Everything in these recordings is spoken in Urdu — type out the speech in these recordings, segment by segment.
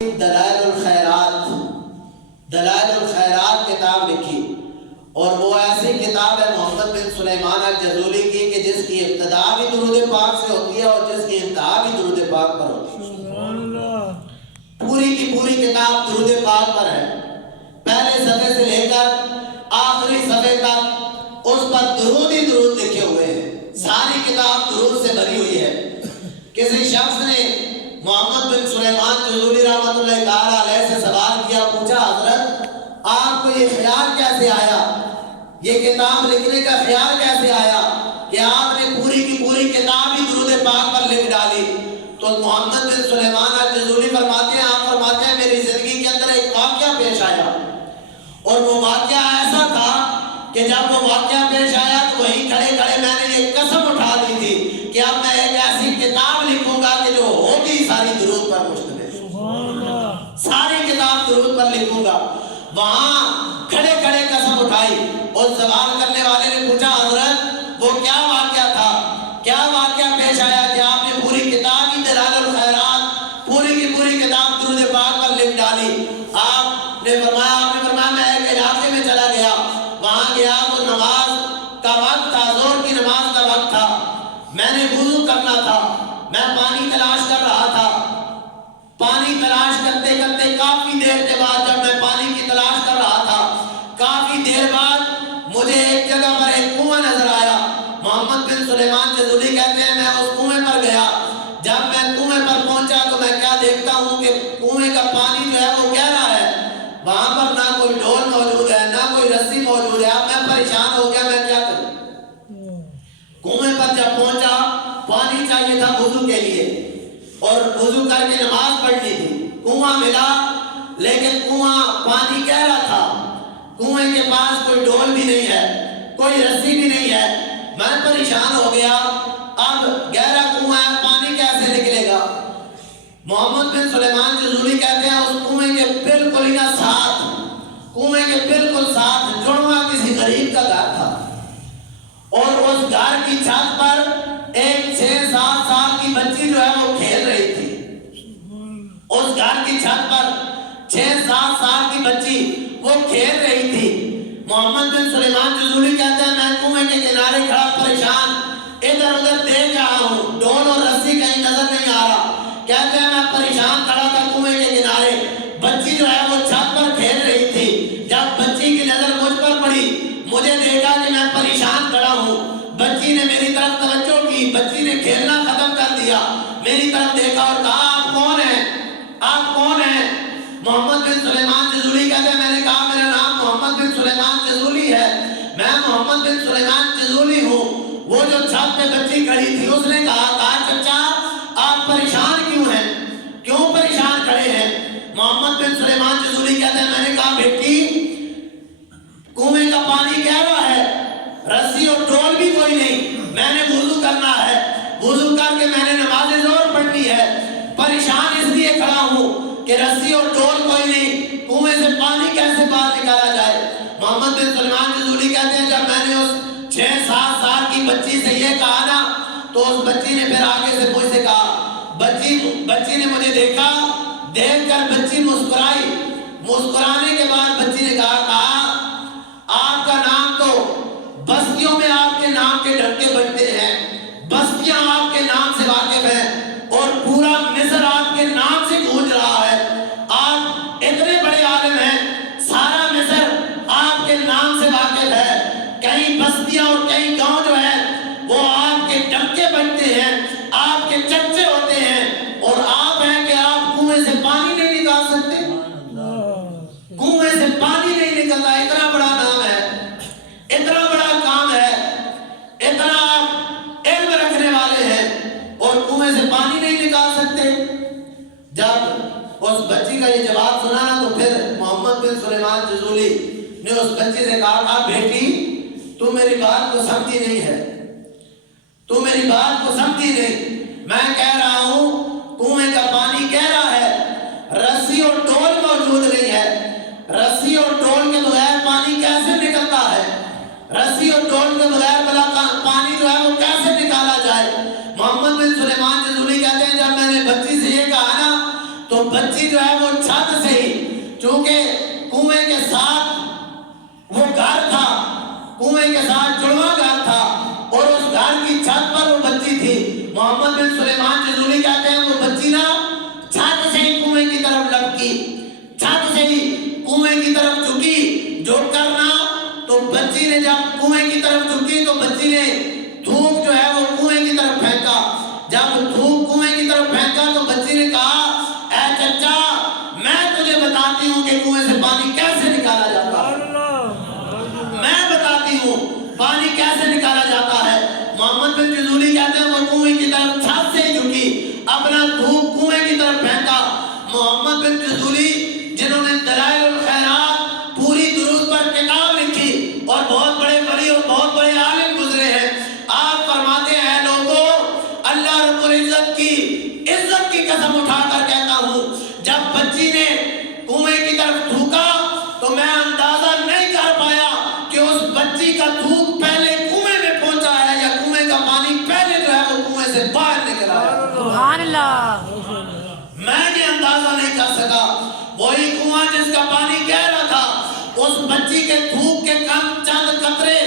دلائل الخیرات کتاب لکھی، اور وہ ایسی کتاب ہے محمد بن سلیمان الجزولی کی کہ جس کی ابتدا بھی درود پاک سے ہوتی ہے اور جس کی انتہا بھی درود پاک پر ہوتی ہے۔ پوری کی پوری کتاب درود پاک پر ہے، پہلے صفحے سے لے کر آخری صفحے تک اس پر درود ہی درود لکھے ہوئے ہیں۔ ساری کتاب درود سے بھری ہوئی ہے۔ کسی شخص نے محمد بن سلیمان جزولی رحمۃ اللہ تعالی علیہ سے سوال کیا، پوچھا حضرت آپ کو یہ خیال کیسے آیا، یہ کتاب لکھنے کا خیال کیسے آیا کہ آپ نے پوری کی پوری کتاب ہی درود پاک پر لکھ ڈالی؟ تو محمد بن سلیمان الجزولی فرماتے ہیں، آپ فرماتے ہیں میری زندگی کے اندر ایک واقعہ پیش آیا، اور وہ واقعہ ایسا تھا کہ جب وہ واقعہ پیش آیا تو وہیں کھڑے کھڑے میں نے یہ قسم اٹھا دی تھی کہ اب میں ایک ایسی کتاب لکھوں گا کہ جو ہوگی ساری درود پر مشتمل، ساری کتاب درود پر لکھوں گا۔ وہاں کھڑے کھڑے قسم اٹھائی، اور سوال کرنے والے نے پوچھا حضرت وہ کیا واقعہ تھا، کیا واقعہ پیش آیا کہ آپ نے پوری کتاب کی دلائل الخیرات، پوری کی پوری کتاب درود پاک پر لکھ ڈالی؟ آپ نے فرمایا میں ایک علاقے میں چلا گیا، وہاں گیا تو نماز کا وقت تھا، ظہر کی نماز کا وقت تھا، میں نے وضو کرنا تھا، میں پانی تلاش کر رہا تھا، پانی تلاش کرتے کرتے کافی دیر کے بعد جب میں پانی کی تلاش کر رہا تھا، کافی دیر بعد مجھے ایک جگہ پر ایک کنواں نظر آیا۔ محمد بن سلیمان جزولی کہتے ہیں میں اس کنویں پر گیا، جب میں کنویں پر پہنچا تو میں کیا دیکھتا ہوں کہ کنویں کا پانی جو ہے وہ گہرا ہے، وہاں پر نہ کوئی ڈول موجود ہے نہ کوئی رسی موجود ہے۔ اب میں پریشان ہو گیا میں کیا کروں؟ کنویں پر جب پہنچا پانی چاہیے تھا وضو کے لیے، اور وضو کر کے نماز پڑھنی تھی، کنواں ملا لیکن کنواں پانی گہرا تھا، کنویں کے پاس کوئی ڈول بھی نہیں ہے، کوئی رسی بھی نہیں ہے۔ میں پریشان ہو گیا، اب گہرا کنواں ہے، پانی کیسے نکلے گا؟ محمد بن سلیمان جزولی کہتے ہیں اس کنویں کے بالکل ساتھ، کنویں کے بالکل ساتھ جڑواں کسی غریب کا گھر تھا، اور اس گھر کی چھت پر ایک 6-7 سال کی بچی جو ہے وہ کھیل رہی تھی۔ اس گھر کی چھت پر 6-7 سال کی بچی وہ کھیل رہی تھی۔ محمد بن سلیمان جزولی کہتے ہیں میں کنویں کے کنارے کھڑا پریشان ادھر ادھر دیکھ رہا ہوں، ڈول اور رسی کہیں نظر نہیں آ رہا۔ کہتے ہیں میں پریشان کھڑا تھا کنویں کے کنارے، بچی جو ہے وہ چھت پر کھیل رہی تھی۔ جب بچی کی نظر مجھ پر پڑی، مجھے دیکھا کہ میں پریشان کھڑا ہوں، بچی نے میری طرف توجہ کی، بچی نے کھیلنا ختم کر دیا، میری طرف دیکھا اور کہا آپ کون ہیں، آپ کون ہیں؟ محمد بن سلیمان جزولی کہتے ہیں میں نے کہا میرا نام محمد بن سلیمان جزولی ہے، میں محمد بن سلیمان جزولی ہوں۔ وہ جو چھت پہ بچی کھڑی تھی اس نے کہا چچا آپ پریشان کیوں ہیں، کیوں پریشان کھڑے ہیں؟ محمد بن سلیمان جزولی کہتے ہیں میں نے کہا بیٹی کنویں کا پانی گہرا ہے، رسی اور ڈول بھی کوئی نہیں، میں نے وضو کرنا ہے، وضو کر کے میں نے نماز ظہر پڑھنی ہے، پریشان اس لیے کھڑا ہوں کہ رسی اور ڈول کوئی نہیں، کنویں سے پانی کیسے باہر نکالا جائے؟ محمد بن سلیمان جزولی کہتے ہیں جب میں نے اس 6-7 سال کی بچی سے یہ کہا نا تو اس بچی نے پھر آگے سے مجھ سے کہا، بچی نے مجھے دیکھا، دیکھ کر بچی مسکرائی، مسکرانے کے بعد بچی نے کہا آپ کا نام تو بستیوں میں آپ کے نام کے ڈنکے بجتے ہیں، بستیاں آپ کے نام سے واقف ہیں، اور پورا مصر آپ کے نام سے گونج رہا ہے، آپ اتنے بڑے عالم ہیں، سارا مصر آپ کے نام سے واقف ہے، کئی بستیاں اور کئی گاؤں جو ہیں وہ آپ کے ڈنکے بجتے ہیں، آپ کے چرچے ہوتے ہیں، اور آپ ہیں کہ آپ کنویں سے پانی نہیں نکال سکتے، کنویں سے پانی نہیں نکلتا، اتنا بڑا نام ہے، اتنا بڑا کام ہے، اتنا آپ علم رکھنے والے ہیں اور کنویں سے پانی نہیں نکال سکتے۔ جب اس بچی کا یہ جواب سنا نا تو پھر محمد بن سلیمان جزولی نے اس بچی سے کہا بیٹی تو میری بات کو سمجھی نہیں ہے، تو میری بات کو سمجھی نہیں، میں کہہ رہا ہوں کنویں کا پانی گہرا ہے، رسی اور ڈول موجود نہیں ہے، رسی اور ڈول کے بغیر پانی کیسے نکلتا ہے، رسی اور ڈول کے بغیر بلا پانی جو ہے وہ کیسے نکالا جائے؟ محمد بن سلیمان جزولی کہتے ہیں جب میں نے بچی سے یہ کہا نا تو بچی جو ہے وہ چھت سے ہی، چونکہ کنویں کے ساتھ وہ گھر تھا، کنویں کے ساتھ جڑواں گھر تھا، اور اس گھر کی چھت پر وہ بچی تھی۔ محمد بن سلیمان جذولی کہتے ہیں وہ بچی نا چھت سے ہی کنویں کی طرف لپکی، چھت سے ہی کنویں کی طرف جھکی، جھک کرنا تو بچی نے جب کنویں کی طرف جھکی تو بچی نے تھوک جو ہے وہ کنویں کی طرف پھینکا۔ جب تھوک کنویں کی طرف پھینکا تو بچی نے کہا اے چچا میں تجھے بتاتی ہوں کہ کنویں سے پانی کیسے نکالا جاتا ہے، میں بتاتی ہوں پانی کیسے نکالا جاتا ہے۔ محمد بن جذولی کہتے ہیں وہ کنویں کی طرف چھت سے ہی جھکی، اپنا تھوک کنویں کی طرف پھینکا۔ محمد بن جذولی جنہوں نے دلائل الخیرات پوری درود پر کتاب لکھی اور بہت بڑے ولی اور بہت بڑے عالم گزرے ہیں، آپ فرماتے ہیں اے لوگوں اللہ رب العزت کی عزت کی قسم اٹھا کر کہتا ہوں جب بچی نے کنویں کی طرف تھوکا تو میں اندازہ نہیں کر پایا کہ اس بچی کا تھوک پہلے کنویں میں پہنچا ہے یا کنویں کا پانی پہلے جو ہے وہ کنویں سے باہر نکل آیا۔ سبحان اللہ، میں یہ اندازہ نہیں کر سکا۔ وہی کنواں جس کا پانی گہرا تھا، اس بچی کے تھوک کے چند قطرے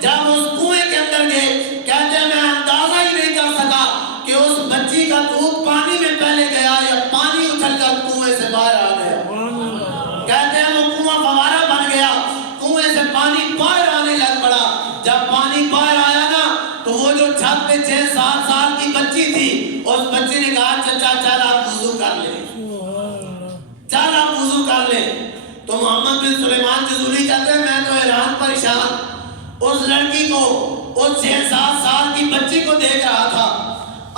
جب اس کنویں کے اندر گئے، کہتے ہیں میں اندازہ ہی نہیں کر سکا کہ اس بچی کا تھوک پانی میں پہلے گیا یا پانی اچھل کر کنویں سے باہر آ گیا۔ کہتے ہیں وہ کنواں فوارہ بن گیا، کنویں سے پانی باہر آنے لگ پڑا۔ جب پانی باہر آیا نا تو وہ جو چھت پہ 6-7 سال کی بچی تھی، اس بچی نے کہا چچا چل آپ وضو کر لیں، چل آپ وضو کر لیں۔ تو محمد بن سلیمان جذولی کہتے ہیں میں تو حیران پریشان اس لڑکی کو، اس 6-7 سال کی بچی کو دیکھ رہا تھا۔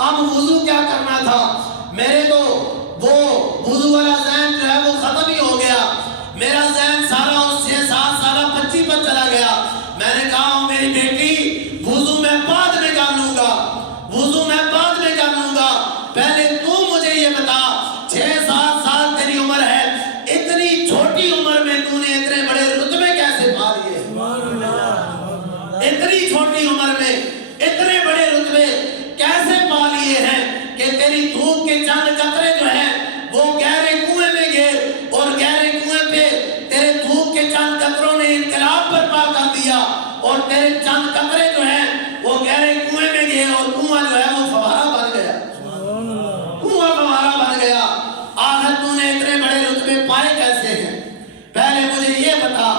اب وضو کیا کرنا تھا، میرے تو وہ وضو والا ذہن جو ہے وہ ختم ہی ہو گیا، میرا ذہن سارا اس 6-7 سالہ بچی پر چلا گیا۔ میں نے کہا میری بیٹی وضو میں بعد میں کر لوں گا، وضو میں بعد میں کر لوں گا، پہلے تو مجھے یہ بتا 6-7 سال تیری عمر ہے، اتنی چھوٹی عمر میں تو نے اتنے بڑے رتبے کیسے پا لیے، اتنی چھوٹی عمر میں اتنے بڑے رتبے کیسے پا لیے ہیں کہ تیری دھوپ کے چند قطرے جو ہیں وہ گہرے کنویں میں گئے اور گہرے کنویں پہ تیرے دھوپ کے چند قطروں نے انقلاب برپا کر دیا اور تیرے چند قطرے جو ہیں وہ گہرے کنویں میں گئے اور کنواں جو ہے وہ فوارہ بن گیا، کنواں فوارہ بن گیا۔ آخر تو نے اتنے بڑے رتبے پائے کیسے ہیں، پہلے مجھے یہ بتا،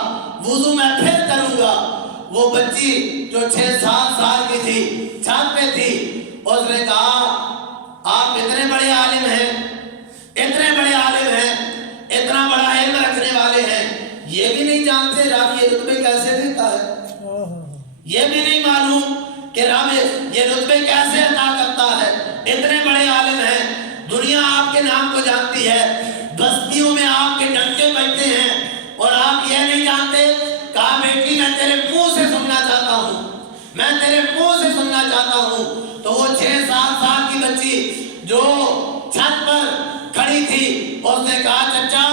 وضو میں پھر کروں گا۔ وہ بچی جو 6-7 سال کی تھی چھت پہ تھی، اس نے کہا آپ اتنے بڑے عالم ہیں، اتنے بڑے عالم ہیں، اتنا بڑا علم رکھنے والے ہیں، یہ بھی نہیں جانتے رب یہ رتبے کیسے دیتا ہے، یہ بھی نہیں معلوم کہ رب یہ رتبے کیسے عطا کرتا ہے، اتنے بڑے عالم ہیں، دنیا آپ کے نام کو جانتی ہے، بستیوں میں آپ کے ڈنکے بجتے ہیں اور آپ یہ نہیں جانتے۔ کہا بیٹی میں تیرے منہ سے سننا چاہتا ہوں، میں تیرے منہ سے سننا چاہتا ہوں۔ تو وہ 6-7 سال کی بچی جو چھت پر کھڑی تھی اس نے کہا چچا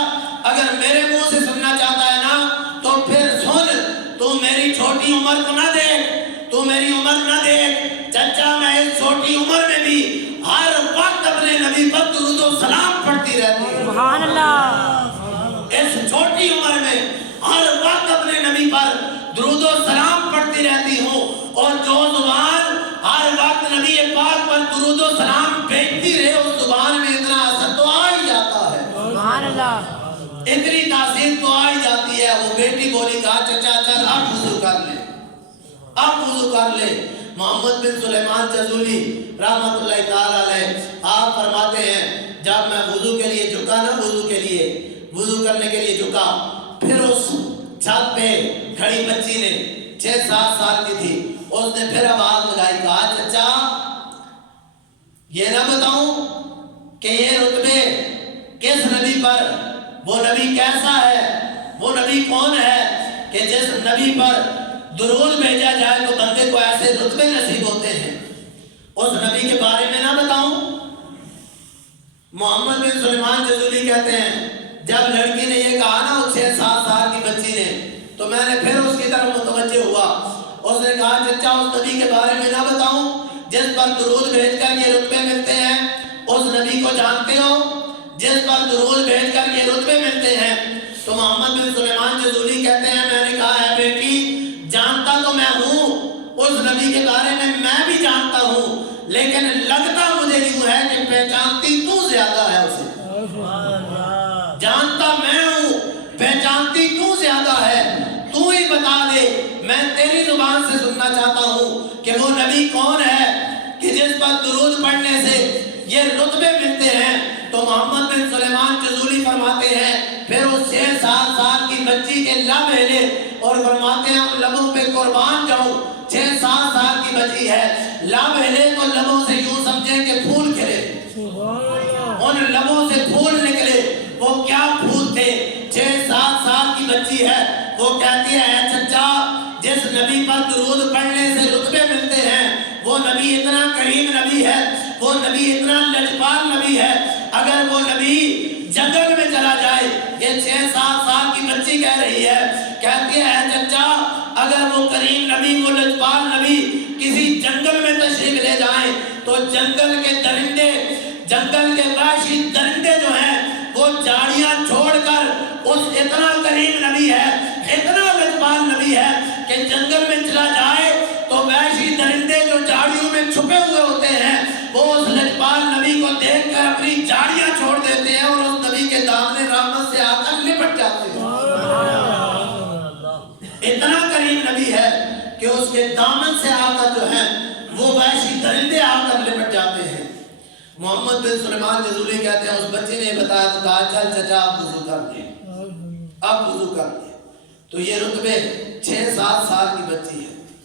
اگر میرے منہ سے سننا چاہتا ہے نا تو پھر سن، تو میری چھوٹی عمر کو نہ دیکھ، تو میری عمر نہ دیکھ چچا، میں اس چھوٹی عمر میں بھی ہر وقت اپنے نبی پر درود و سلام پڑھتی رہتی ہوں، سبحان اللہ، اس چھوٹی عمر میں ہر وقت اپنے نبی پر درود و سلام پڑھتی رہتی ہوں، اور جو زبان ہر وقت نبی پاک پر درود و سلام بھیجتی رہے اس زبان میں اتنا اثر تو آ ہی جاتا ہے، سبحان اللہ، اتنی تاثیر تو آ ہی جاتی ہے۔ وہ بیٹی بولی کہا چچا چل اب وضو کر لے، اب وضو کر لے۔ محمد بن سلیمان جذولی رحمۃ اللہ تعالی علیہ آپ فرماتے ہیں جب میں وضو کے لیے جھکا نا، وضو کرنے کے لیے جھکا، پھر اس چھت پہ کھڑی بچی نے 6-7 سال کی تھی، اس نے پھر آواز لگائی، کہا چچا یہ نہ بتاؤں کہ یہ رتبے کس نبی پر، وہ نبی کیسا ہے، وہ نبی کون ہے کہ جس نبی پر درود بھیجا جائے تو بندے کو ایسے رتبے نصیب ہوتے ہیں، اس نبی کے بارے میں نہ بتاؤں۔ محمد بن سلیمان جذولی کہتے ہیں جب لڑکی نے یہ کہا نا 6-7 سال کی بچی نے، تو میں نے پھر اس کی طرف متوجہ ہوا، اس نے کہا چچا اس نبی کے بارے میں نہ بتاؤں جس پر درود بھیج کر یہ رتبے ملتے ہیں، اس نبی کو جانتے ہو جس پر درود بھیج کر یہ رتبے ملتے ہیں. تو محمد بن سلیمان جذولی کہتے ہیں میں نے کہا ہے بیٹی جانتا تو میں ہوں اس نبی کے بارے میں بھی جانتا ہوں, لیکن لگتا مجھے یوں ہے کہ پہچانتی تو زیادہ ہے اسے. جانتا میں ہوں, پہچانتی تو زیادہ ہے, تو ہی بتا دے, میں تیری زبان سے سننا چاہتا ہوں کہ وہ نبی کون ہے کہ جس پر درود پڑھنے سے یہ رتبے ملتے ہیں. تو محمد بن سلیمان جذولی فرماتے ہیں پھر اس 6-7 سال کی بچی کے لب ہلے اور فرماتے ہیں ان لبوں پہ قربان جاؤں, 6-7 سال کی بچی ہے, لب ہلے تو لبوں سے یوں سمجھیں کہ پھول کھلے, ان لبوں سے پھول نکلے. وہ کیا پھول تھے؟ 6-7 سال کی بچی ہے, وہ کہتی ہے اے چچا جس نبی پر درود پڑھنے سے رتبے ملتے ہیں وہ نبی اتنا کریم نبی ہے, وہ نبی اتنا لجپال نبی ہے, اگر وہ نبی جنگل میں چلا جائے, یہ 6-7 سال کی بچی کہہ رہی ہے, کہتی ہے اے چچا اگر وہ کریم نبی, وہ لجپال نبی کسی جنگل میں تشریف لے جائیں تو جنگل کے درندے, جنگل کے وحشی درندے جو ہیں وہ جھاڑیاں چھوڑ کر اس اتنا کریم نبی ہے, اتنا لجپال نبی ہے کہ جنگل میں چلا جائے تو وحشی درندے جو جھاڑیوں میں چھپے ہوئے ہوتے ہیں وہ اس لجپال نبی کو دیکھ کر اپنی جھاڑیاں چھوڑ دیتے ہیں اور اس نبی کے دامن رحمت سے آ کر لپٹ جاتے ہیں. اتنا کریم نبی ہے کہ اس کے دامن سے آ کر جو ہے وہ وحشی درندے آ کر لپٹ جاتے ہیں. محمد بن سلیمان جذولی کہتے ہیں اس بچے نے بتایا تو کہا چل چچا اب وضو کر دیں, اب وضو کر دیں. تو یہ رتبے 6-7 سال کی بچی ہے,